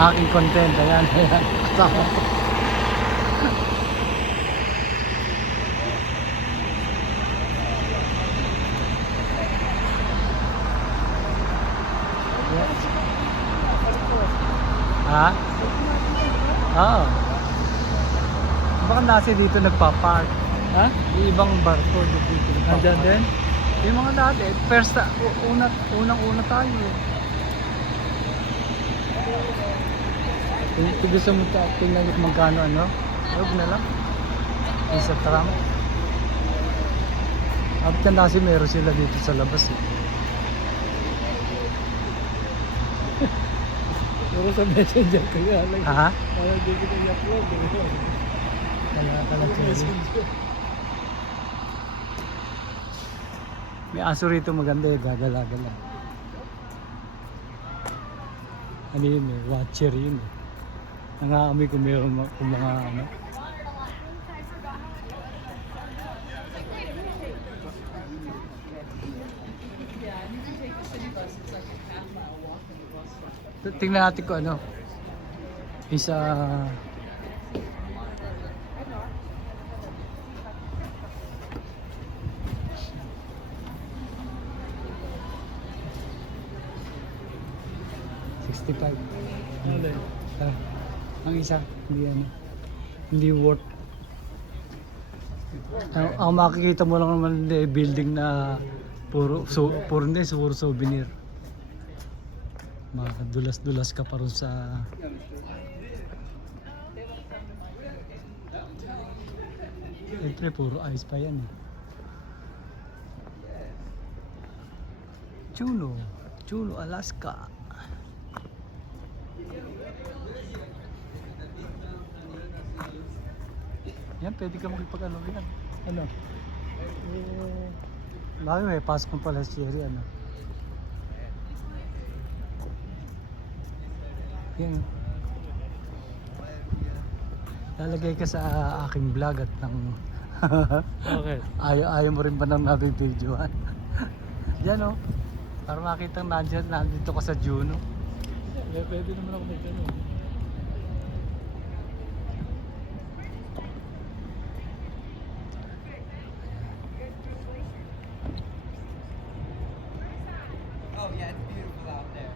aking content. Ayan, ayan. Kasama. Ha? Oo. Baka nasi dito nagpa-park. Ha? Yung ibang barko dito nagpa-park. Andyan din? Yung mga dati, first, unang-una tayo. Kung gusto mo tingnan kung magkano ano, huwag na lang. Isa tram. At yan kasi meron sila dito sa labas eh. Puro sa messenger kaya lang. Ha? Parang hindi ko i-upload. Kala may aso rito maganda eh, gagala-gala. Ano yun eh, watcher yun eh. Nangaamoy kung meron kung mga ano. Tingnan natin kung ano. Isa $65. Alin? Ang isa, hindi ano, hindi worth. Ang makikita mo lang naman building na puro souvenir. Dulas-dulas ka pa rin sa siyempre puro ice pa yan eh. Juneau, Alaska. Yan, pwede ka makipag-ano yan. Ano? Lagi may pasok mo pala si Cherry, ano? Yan. Lalagay ka sa aking vlog at nang Okay. ayaw mo rin ba nang natin videoan? Yan o. Para makita nandito ka sa Juneau. Pwede naman ako mag-ano. Oh yeah, it's beautiful out there.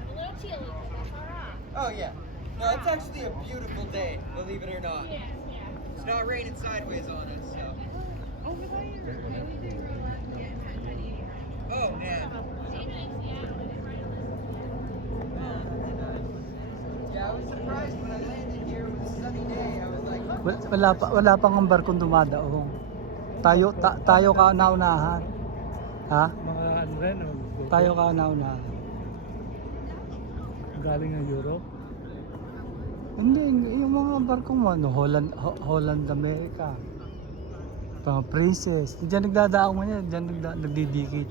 A little chilly, but that's alright. Oh yeah. No, it's actually a beautiful day, believe it or not. Yeah, yeah. It's not raining sideways on us, so. Oh man. Yeah, I was surprised when I landed here. It was a sunny day. I was like, Wala pang ang barkong dumadaong. Tayo ka naunahan. Ha? Mga ano rin, Tayo ka naunahan. galing ng Europe. Hindi, yung mga barkong mo, ano, Holland America. Mga Princess. Diyan nagdadaong mo yan, diyan nagdidikit.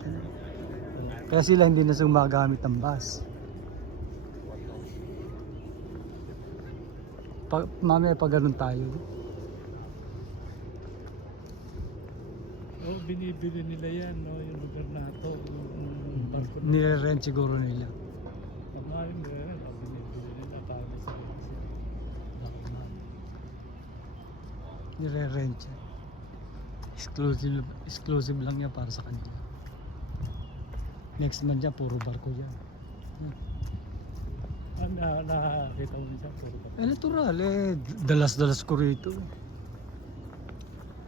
Kaya sila hindi na sumagamit ng bus. Mamaya pag ganun tayo. Oh, binibili nila yan, no? Yung lugar na ito. Yung barko na. Nire-rent siguro nila. Pamahaling nila yan. Binibili nila para sa Nire-rent yan. Exclusive lang yan para sa kanila. Next month yan, puro barko yan. Nakakita mo siya. Natural eh. Dalas-dalas ko rito.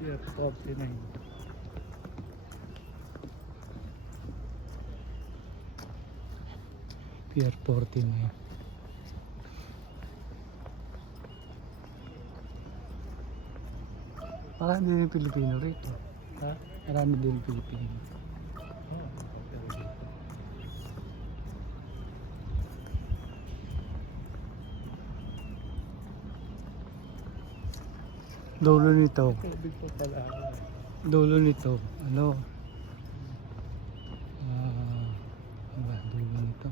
Yeah, 49. Pier 14 eh. Marami din yung Pilipino rito. Ha? Marami din yung Pilipino. Dulo nito. Tubig po pala. Dulo nito. Ano? Ano ba? Dulo nito.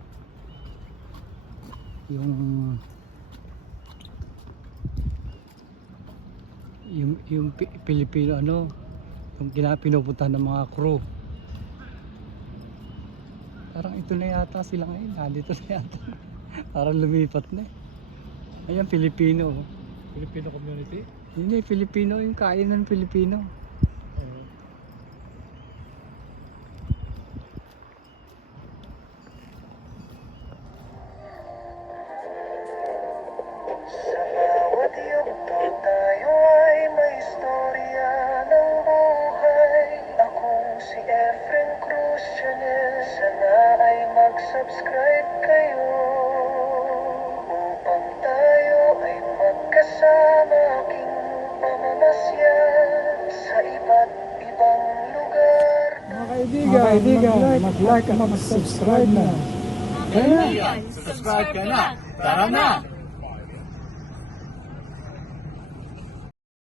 Yung Pilipino ano, yung pinupunta ng mga crew. Parang ito na yata sila ngayon, nandito na yata. Parang lumipat na eh. Ayan, Pilipino. Oh. Filipino community. Hindi, Pilipino. Yung kainan Pilipino. Oo. Sa bawat yugto tayo ay may istorya ng buhay. Akong si Efren Cruz Chanel. Sana ay mag-subscribe kayo upang tayo ay magkasama aking pamamasyan sa iba't ibang lugar. Mga kaibigan, mag-like at mag-subscribe na. Kaibigan, subscribe ka na. Tara na!